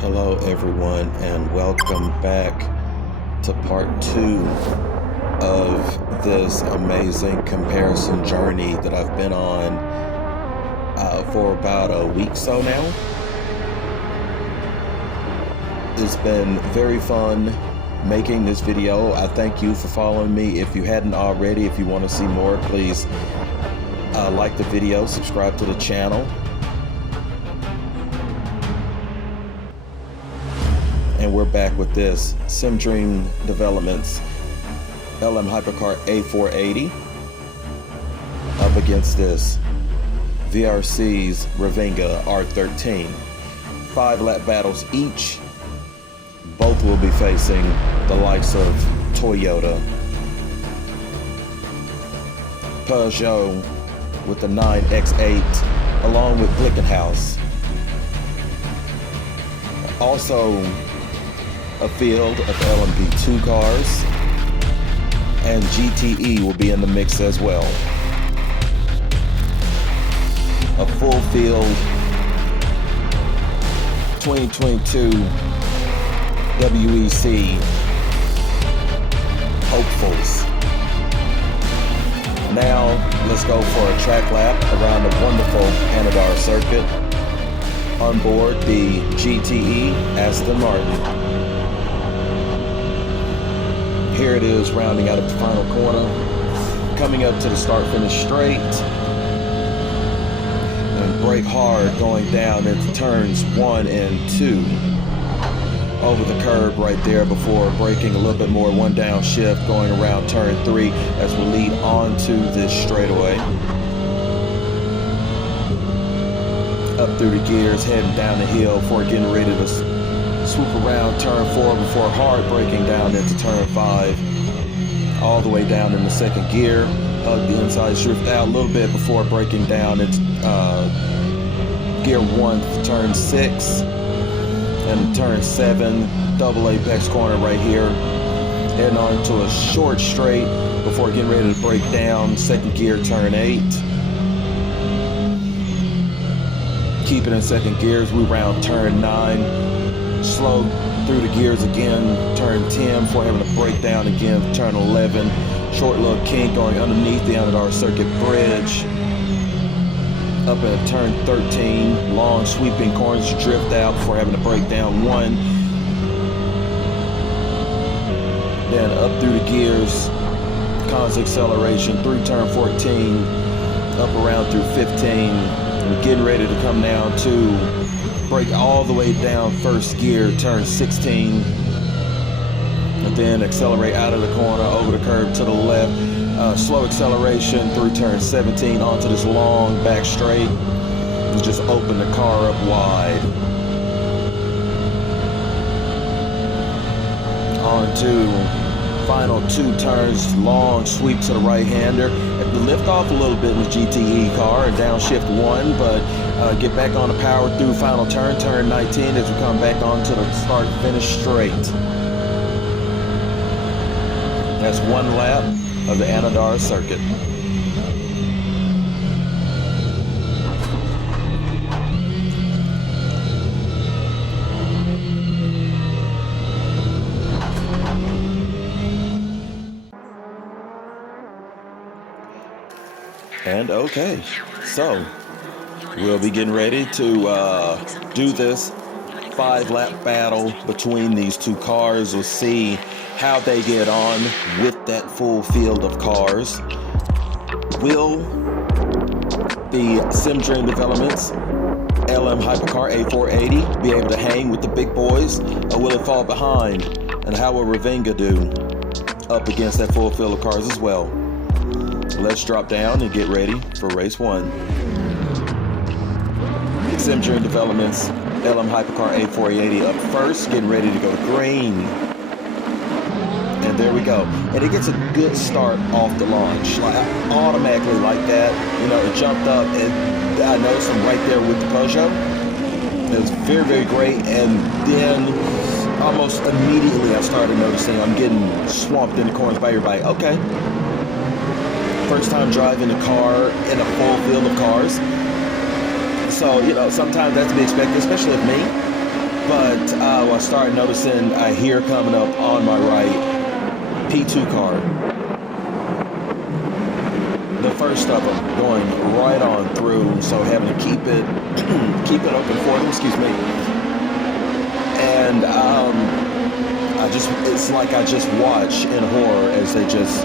Hello everyone, and welcome back to part 2 of this amazing comparison journey that I've been on for about a week so now. It's been very fun making this video. I thank you for following me. If you hadn't already, if you want to see more, please like the video, subscribe to the channel. And we're back with this SimDream Developments LM Hypercar A480 up against this VRC's Revinga R13. 5 lap battles each. Both will be facing the likes of Toyota, Peugeot with the 9X8, along with Glickenhaus. Also, a field of LMP2 cars, and GTE will be in the mix as well. A full field 2022 WEC hopefuls. Now let's go for a track lap around the wonderful Anadara Circuit on board the GTE Aston Martin. Here it is, rounding out of the final corner, coming up to the start-finish straight, and brake hard going down into turns 1 and 2. Over the curb right there before braking a little bit more, one downshift going around turn 3 as we lead onto this straightaway. Up through the gears, heading down the hill before getting ready to swoop around turn 4 before hard braking down into turn 5, all the way down in the second gear. Hug the inside, drift out a little bit before braking down into gear 1 turn 6, and turn 7, double apex corner right here. Heading on to a short straight before getting ready to brake down second gear turn 8. Keep it in second gears, we round turn 9. Slow through the gears again, turn 10 before having to break down again, turn 11. Short little kink going underneath the Anadara Circuit bridge. Up at turn 13, long sweeping corners to drift out before having to break down 1. Then up through the gears, cons acceleration through turn 14, up around through 15. And getting ready to come down to brake all the way down first gear, turn 16, and then accelerate out of the corner, over the curb to the left. Slow acceleration through turn 17 onto this long back straight, and just open the car up wide. On to final 2 turns, long sweep to the right-hander. Have to lift off a little bit in the GTE car and downshift 1, but get back on the power through final turn, turn 19, as we come back onto the start-finish straight. That's 1 lap of the Anadara Circuit. And okay, so we'll be getting ready to do this 5-lap battle between these 2 cars. We'll see how they get on with that full field of cars. Will the SimDream Developments LM Hypercar A480 be able to hang with the big boys, or will it fall behind? And how will Revinga do up against that full field of cars as well? Let's drop down and get ready for race 1. SimDream Developments LM Hypercar A480 up first, getting ready to go to green. And there we go. And it gets a good start off the launch. Like, I automatically like that. You know, it jumped up, and I noticed I'm right there with the Peugeot. It was very, very great. And then almost immediately I started noticing I'm getting swamped in the corners by everybody. Okay. First time driving a car in a full field of cars. So, you know, sometimes that's to be expected, especially with me. But I started noticing I hear coming up on my right, P2 car. The first of them going right on through, so having to keep it open for them, excuse me. And it's like I just watch in horror as they just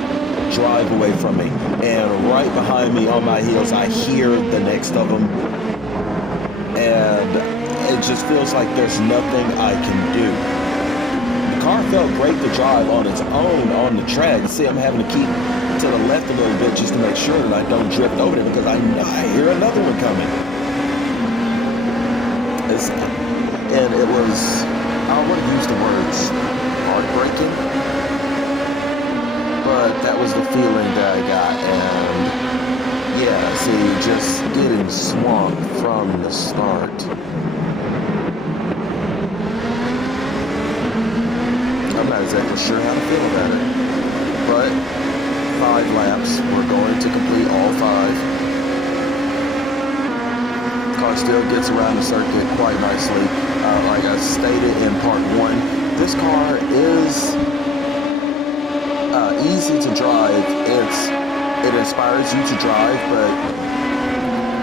drive away from me. And right behind me on my heels, I hear the next of them. And it just feels like there's nothing I can do. The car felt great to drive on its own on the track. See, I'm having to keep to the left a little bit just to make sure that I don't drift over there because I know I hear another one coming. And it was, I don't want to use the words heartbreaking, but that was the feeling that I got. And yeah, see, just getting swamped from the start. I'm not exactly sure how to feel about it, but 5 laps, we're going to complete all 5. Car still gets around the circuit quite nicely. Like I stated in part 1, this car is easy to drive. It inspires you to drive, but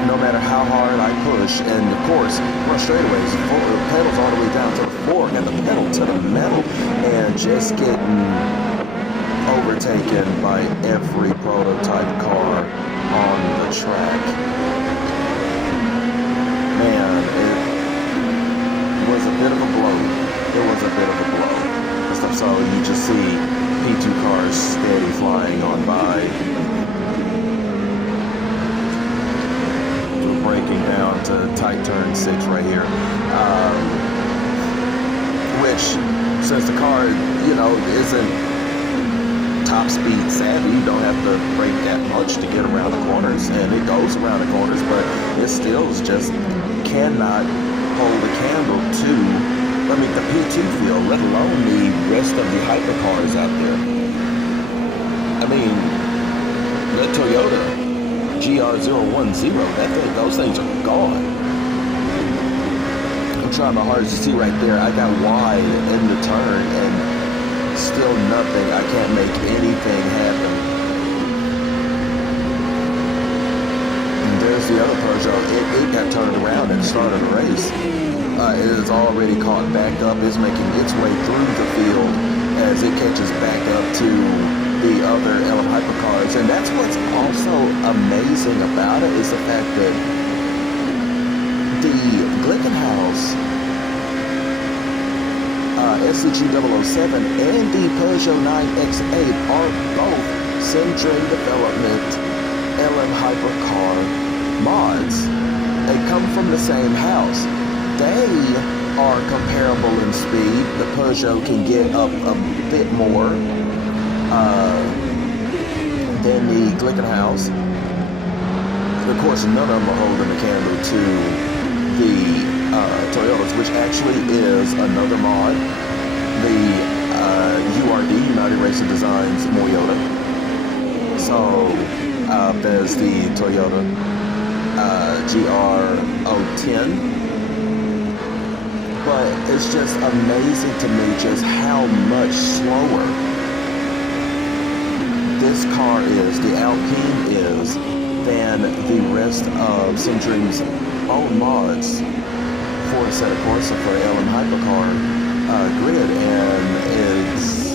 no matter how hard I push, and of course, run straightaways, pedals all the way down to the floor, and the pedal to the metal, and just getting overtaken by every prototype car on the track. Man, it was a bit of a blow. It was a bit of a blow. So you just see P2 cars steady flying on by. We're breaking down to tight turn 6 right here. Which, since the car, isn't top speed savvy, you don't have to brake that much to get around the corners, and it goes around the corners, but it still just cannot hold a candle to, the P2 field, let alone the rest of the hypercars out there. The Toyota GR010, those things are gone. I'm trying my hardest to see right there. I got wide in the turn and still nothing. I can't make anything happen. And there's the other Peugeot. It got turned around and started a race. It is already caught back up. It's making its way through the field as it catches back up to the other LM hypercars. And that's what's also amazing about it, is the fact that the Glickenhaus SCG007 and the Peugeot 9X8 are both Sim-Dream Development LM hypercar mods. They come from the same house. They are comparable in speed. The Peugeot can get up a bit more than the Glickenhaus. Of course, none of them are holding the candle to the Toyotas, which actually is another mod. The URD, United Racing Designs Moyota. So there's the Toyota GR010. But it's just amazing to me just how much slower this car is, the Alpine is, than the rest of Sim-Dream's own mods for Assetto Corsa for LM Hypercar grid, and it's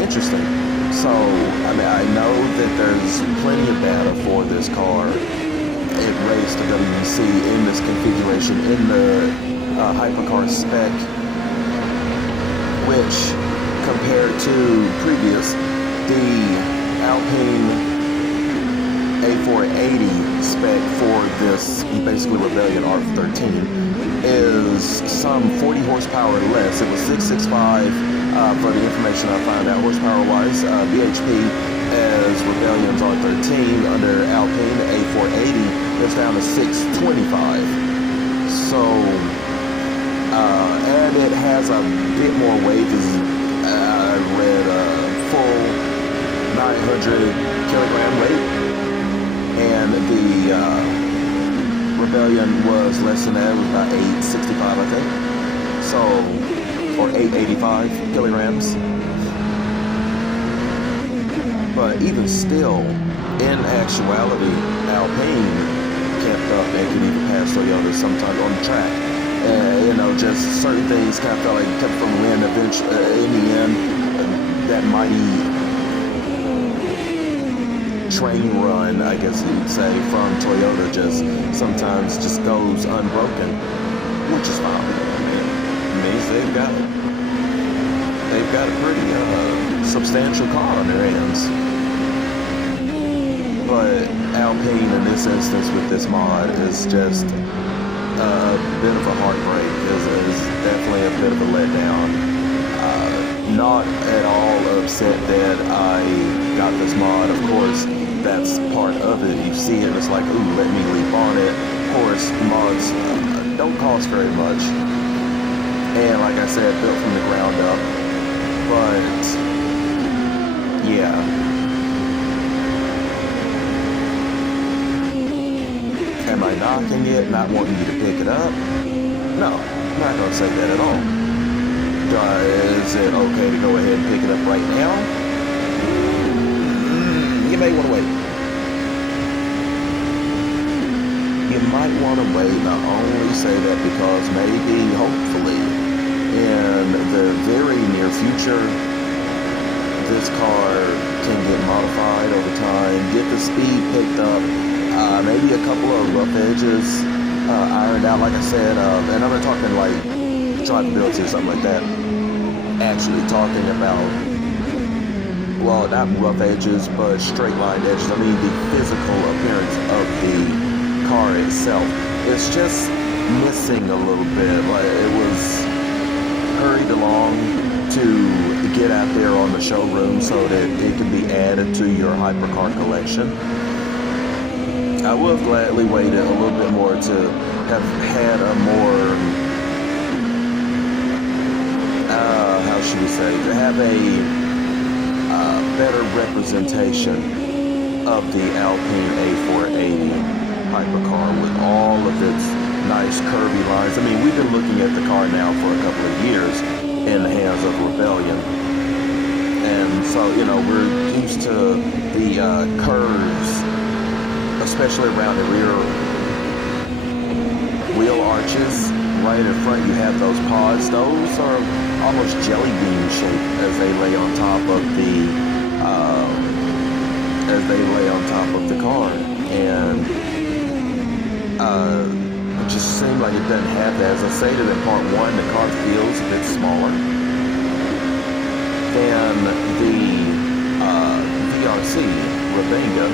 interesting. So, I know that there's plenty of data for this car. It raced the WBC in this configuration, in the hypercar spec, which compared to previous, the Alpine A480 spec for this basically Rebellion R13 is some 40 horsepower less. It was 665 for the information I found out horsepower-wise. BHP as Rebellion's R13 under Alpine A480 is down to 625. So, and it has a bit more weight. I read full 900 kilogram weight, and the Rebellion was less than that. It was about 865, I think. So, or 885 kilograms. But even still, in actuality, Alpine kept up and could even pass Toyota sometimes on the track. Just certain things kind of felt like kept from win eventually. In the end, that mighty train run, I guess you'd say, from Toyota just sometimes just goes unbroken, which is fine. It means they've got a pretty substantial car on their hands. But Alpine in this instance with this mod is just a bit of a heartbreak. Is definitely a bit of a letdown. Not at all upset that I got this mod. Of course, that's part of it. You see it, it's like, ooh, let me leap on it. Of course, mods don't cost very much. And like I said, built from the ground up. But, yeah. Am I knocking it, not wanting you to pick it up? No, I'm not going to say that at all. Is it okay to go ahead and pick it up right now? You may want to wait. You might want to wait, and I only say that because maybe, hopefully, in the very near future, this car can get modified over time, get the speed picked up, maybe a couple of rough edges ironed out, like I said, and I'm not talking like drivability or something like that. Actually talking about, well, not rough edges, but straight line edges. I mean, the physical appearance of the car itself. It's just missing a little bit. Like, it was hurried along to get out there on the showroom so that it can be added to your Hypercar collection. I would have gladly waited a little bit more to have had a more, how should we say, to have a better representation of the Alpine A480 Hypercar with all of its nice curvy lines. I mean, we've been looking at the car now for a couple of years in the hands of Rebellion. And so, we're used to the curves, especially around the rear wheel arches. Right in front, you have those pods. Those are almost jelly bean shaped as they lay on top of the car, and it just seemed like it doesn't have that. As I stated in part one, the car feels a bit smaller than the VRC Revinga,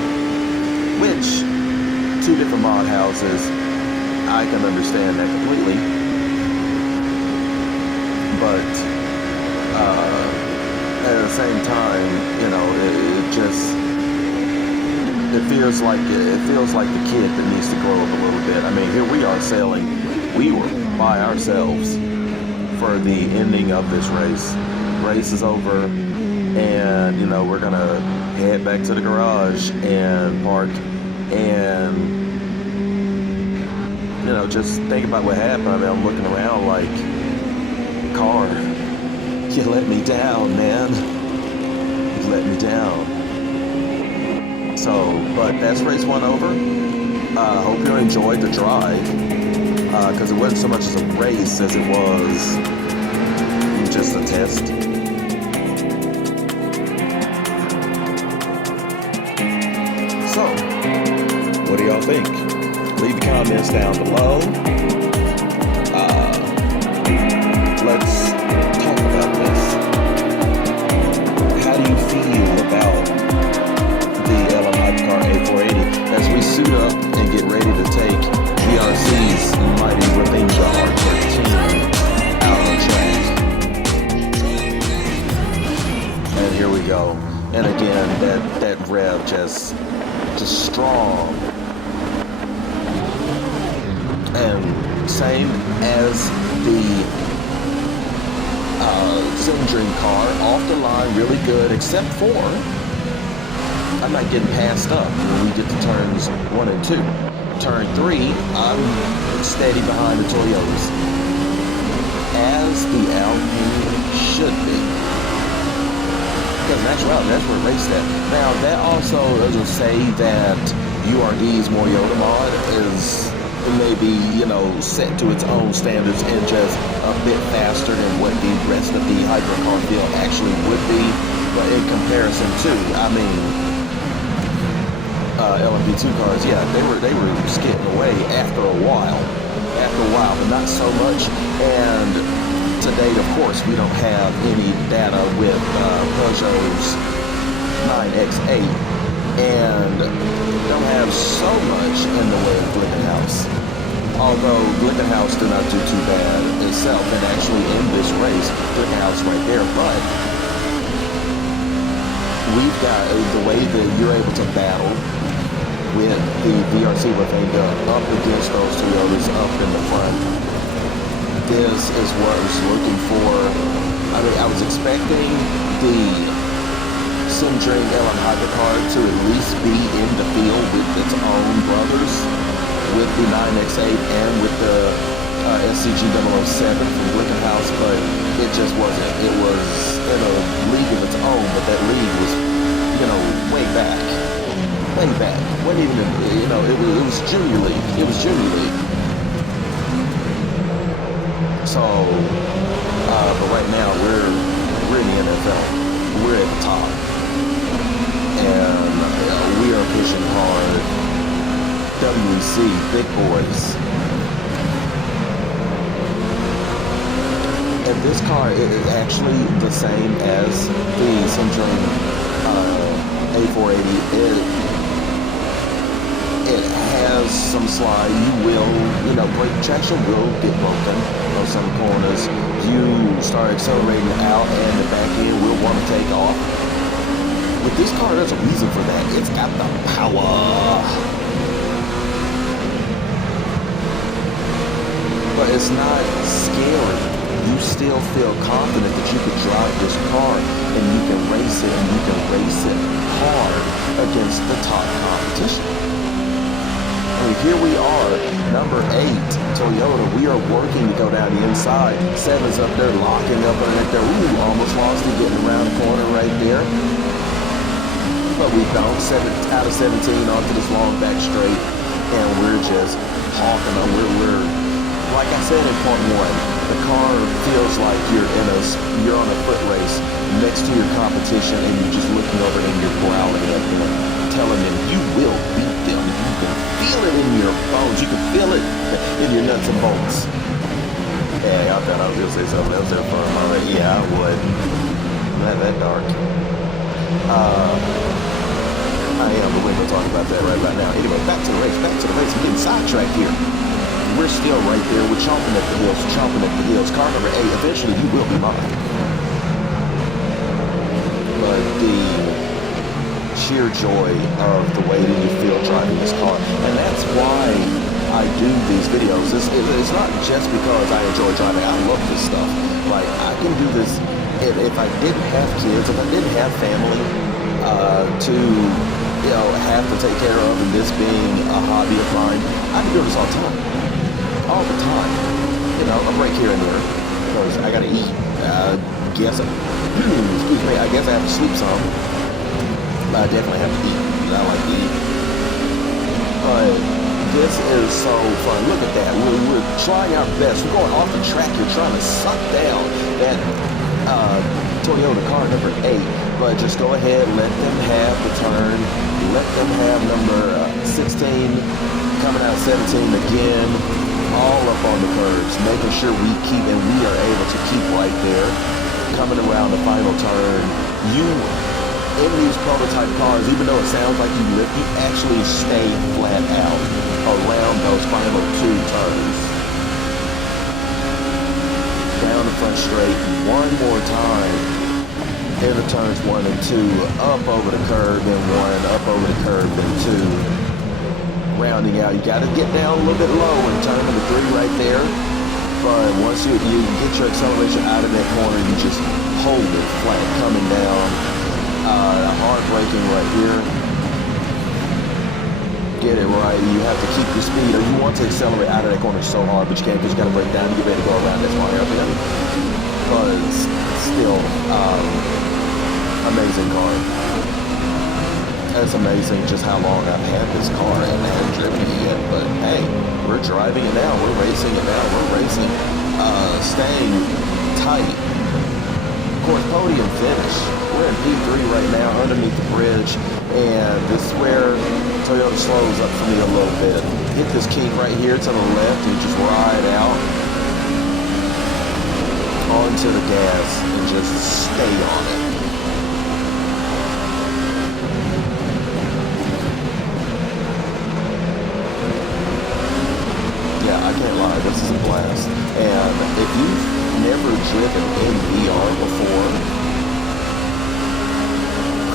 which two different mod houses. I can understand that completely, but at the same time, it feels like the kid that needs to grow up a little bit. I mean, here we are we were by ourselves for the ending of this race. Race is over, and we're gonna head back to the garage and park and. Just think about what happened. I mean, I'm looking around like, car, you let me down, man. You let me down. So, but that's race one over. Hope you enjoyed the drive, because it wasn't so much as a race as it was just a test. So, what do y'all think? Leave your comments down below. Let's talk about this. How do you feel about the LM Hypercar A480 as we suit up and get ready to take VRC's mighty Revenga R13 out on track? And here we go. And again, that rev just strong. And same as the Dream car, off the line, really good, except for I'm not getting passed up when we get to turns 1 and 2. Turn 3, I'm steady behind the Toyotas. As the Alpine should be. Because in actuality, that's where it raced at. Now, that also doesn't say that URD's Moyota mod is maybe, you know, set to its own standards and just a bit faster than what the rest of the Hypercar field actually would be. But in comparison to, I mean, LMP2 cars, yeah, they were skipping away after a while, but not so much. And to date, of course, we don't have any data with Peugeot's 9X8, and don't have so much in the way of Glickenhaus. Although Glickenhaus did not do too bad itself, and actually in this race, Glickenhaus right there, but we've got the way that you're able to battle with the VRC Revenga up against those Toyotas up in the front. This is what I was looking for. I mean, I was expecting the Simdream LM Hypercar to at least be in the field with its own brothers, with the 9X8 and with the SCG 007 from Glickenhaus, but it just wasn't. It was in a league of its own, but that league was, you know, way back. Wasn't even, you know, it was junior league. It was junior league. So, but right now we're in the NFL. We're at the top, and we are pushing hard. WEC, big boys. And this car is actually the same as the Simdream A480. It has some slide. You will, you know, brake traction will get broken on some corners. You start accelerating out and the back end will want to take off. With this car, there's a reason for that. It's got the power. But it's not scary. You still feel confident that you can drive this car and you can race it, and you can race it hard against the top competition. I mean, here we are, number 8, Toyota. We are working to go down the inside. 7's up there, locking up underneath there. Ooh, almost lost it, getting around the corner right there. But we don't. 7 out of 17 onto this long back straight, and we're just hawking them. We're like I said in part 1, the car feels like you're on a foot race next to your competition, and you're just looking over and you're growling at them, telling them you will beat them. You can feel it in your bones. You can feel it in your nuts and bolts. Yeah, I thought I was gonna say something else there for a moment. Yeah, I would. Not that dark. I am, but we're gonna talk about that right about now. Anyway, back to the race. I'm getting sidetracked here. We're still right there. We're chomping at the heels. Car number 8, eventually you will be mine. But the sheer joy of the way that you feel driving this car, and that's why I do these videos. It's not just because I enjoy driving. I love this stuff. Like, I can do this if I didn't have kids, if I didn't have family to, you know, have to take care of, and this being a hobby of mine, I'd be doing this all the time. All the time. You know, a break here and there, because I gotta eat. Excuse me, I guess I have to sleep some. But I definitely have to eat. I like to eat. But this is so fun. Look at that. We're trying our best. We're going off the track here, trying to suck down that Toyota car number 8. But just go ahead, let them have the turn. Let them have number 16 coming out 17 again. All up on the curves, making sure we keep, and we are able to keep right there. Coming around the final turn, you, in these prototype cars, even though it sounds like you lift, you actually stay flat out around those final 2 turns. Down the front straight, one more time. In the turns 1 and 2, up over the curb, then 1, up over the curb, then 2. Rounding out, you got to get down a little bit low in turn number 3 right there. But once you get your acceleration out of that corner, you just hold it flat coming down. Hard braking right here. Get it right. You have to keep your speed, or you want to accelerate out of that corner so hard, but you can't because you got to brake down to get ready to go around that small area. still, amazing car. It's amazing just how long I've had this car and I haven't driven it yet. But hey, we're driving it now. We're racing it now. We're racing, staying tight. Of course, podium finish. We're in P3 right now, underneath the bridge, and this is where Toyota slows up for me a little bit. Hit this kink right here to the left and just ride out onto the gas and just stay on it. Yeah, I can't lie, this is a blast. And if you've never driven in VR before,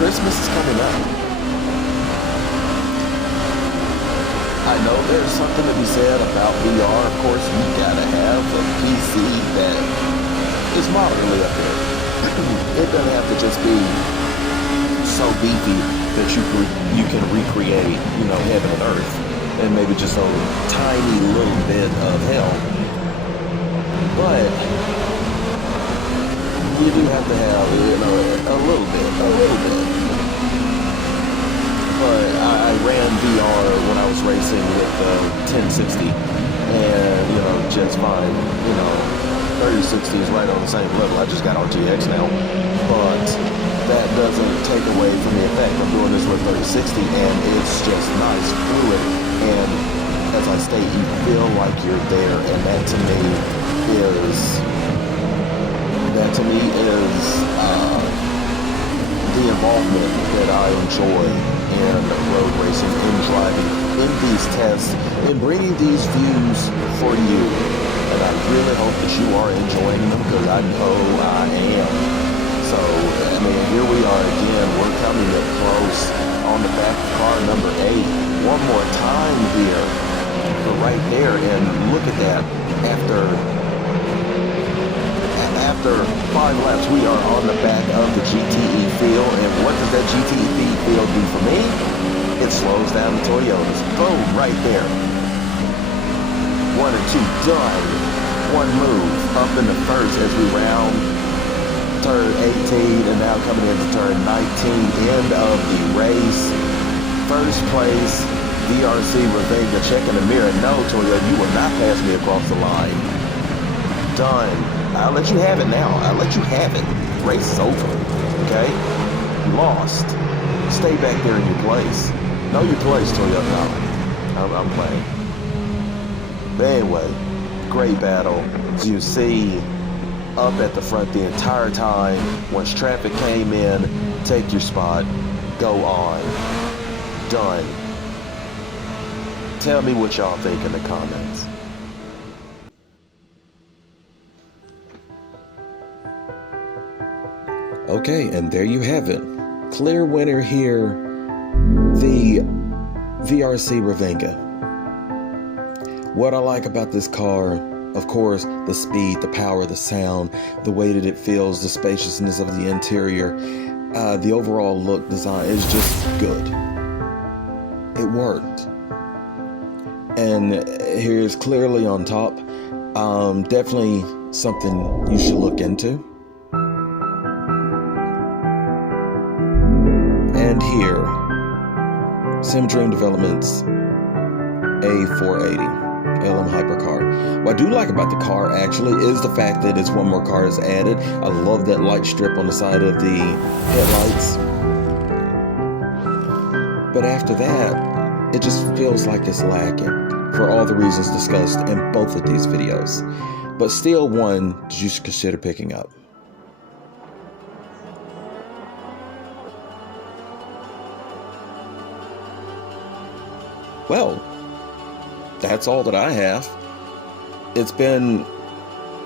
Christmas is coming up. I know there's something to be said about VR. Of course, you gotta have a PC that is moderately up there. It doesn't have to just be so beefy that you can recreate, heaven and earth, and maybe just a tiny little bit of hell. But you do have to have, a little bit. But I ran VR when I was racing with the 1060, and just fine. 3060 is right on the same level. I just got RTX now, but that doesn't take away from the effect. I'm doing this with 3060, and it's just nice, fluid, and as I state, you feel like you're there, and that to me is the involvement that I enjoy in road racing, in driving, in these tests, in bringing these views for you. And I really hope that you are enjoying them, because I know I am. So, here we are again. We're coming up close on the back of car number 8. One more time here. But right there, and look at that. After 5 laps, we are on the back of the GTE field. And what does that GTE field do for me? It slows down the Toyotas. Boom, right there. 1 and 2 done. One move up in the first as we round turn 18, and now coming into turn 19, end of the race. First place, VRC Revinga. Check in the mirror. No, Toyota, you will not pass me across the line. Done. I'll let you have it now. I'll let you have it. Race is over. Okay? You lost. Stay back there in your place. Know your place, Toyota. I'm playing. But anyway, great battle. As you see, up at the front the entire time. Once traffic came in, take your spot. Go on. Done. Tell me what y'all think in the comments. Okay, and there you have it. Clear winner here, the VRC Revinga. What I like about this car, of course, the speed, the power, the sound, the way that it feels, the spaciousness of the interior, the overall look, design is just good. It worked. And here's clearly on top. Definitely something you should look into. And here, SimDream Developments A480 LM Hypercar. What I do like about the car actually is the fact that it's one more car is added. I love that light strip on the side of the headlights. But after that, it just feels like it's lacking for all the reasons discussed in both of these videos. But still one that you should consider picking up. Well, that's all that I have. It's been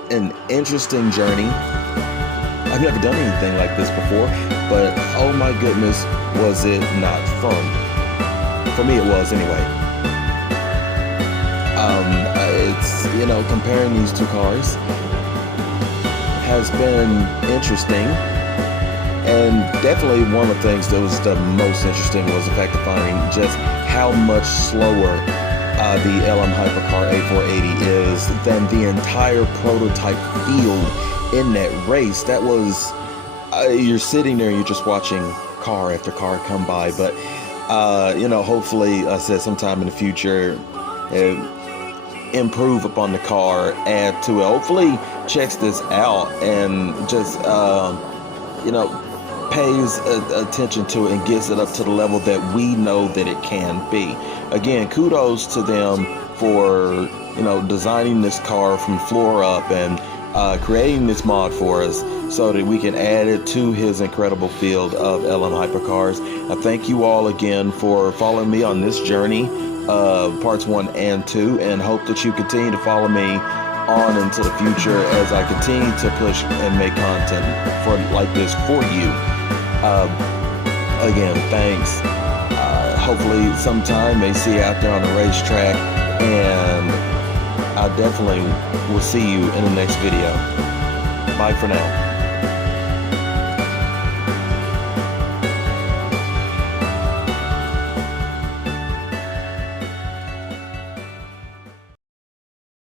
an interesting journey. I've never done anything like this before, but oh my goodness, was it not fun. For me it was anyway. It's, comparing these two cars has been interesting. And definitely one of the things that was the most interesting was the fact of finding just how much slower the LM Hypercar A480 is than the entire prototype field in that race. That was, you're sitting there, you're just watching car after car come by. But, you know, hopefully, I said sometime in the future, improve upon the car, add to it. Hopefully checks this out and just, you know, pays attention to it and gets it up to the level that we know that it can be. Again, kudos to them for, you know, designing this car from floor up and creating this mod for us so that we can add it to his incredible field of LM hypercars. I thank you all again for following me on this journey of parts 1 and 2, and hope that you continue to follow me on into the future as I continue to push and make content for like this for you. Again, thanks. Hopefully sometime may see you out there on the racetrack, and I definitely will see you in the next video. Bye for now.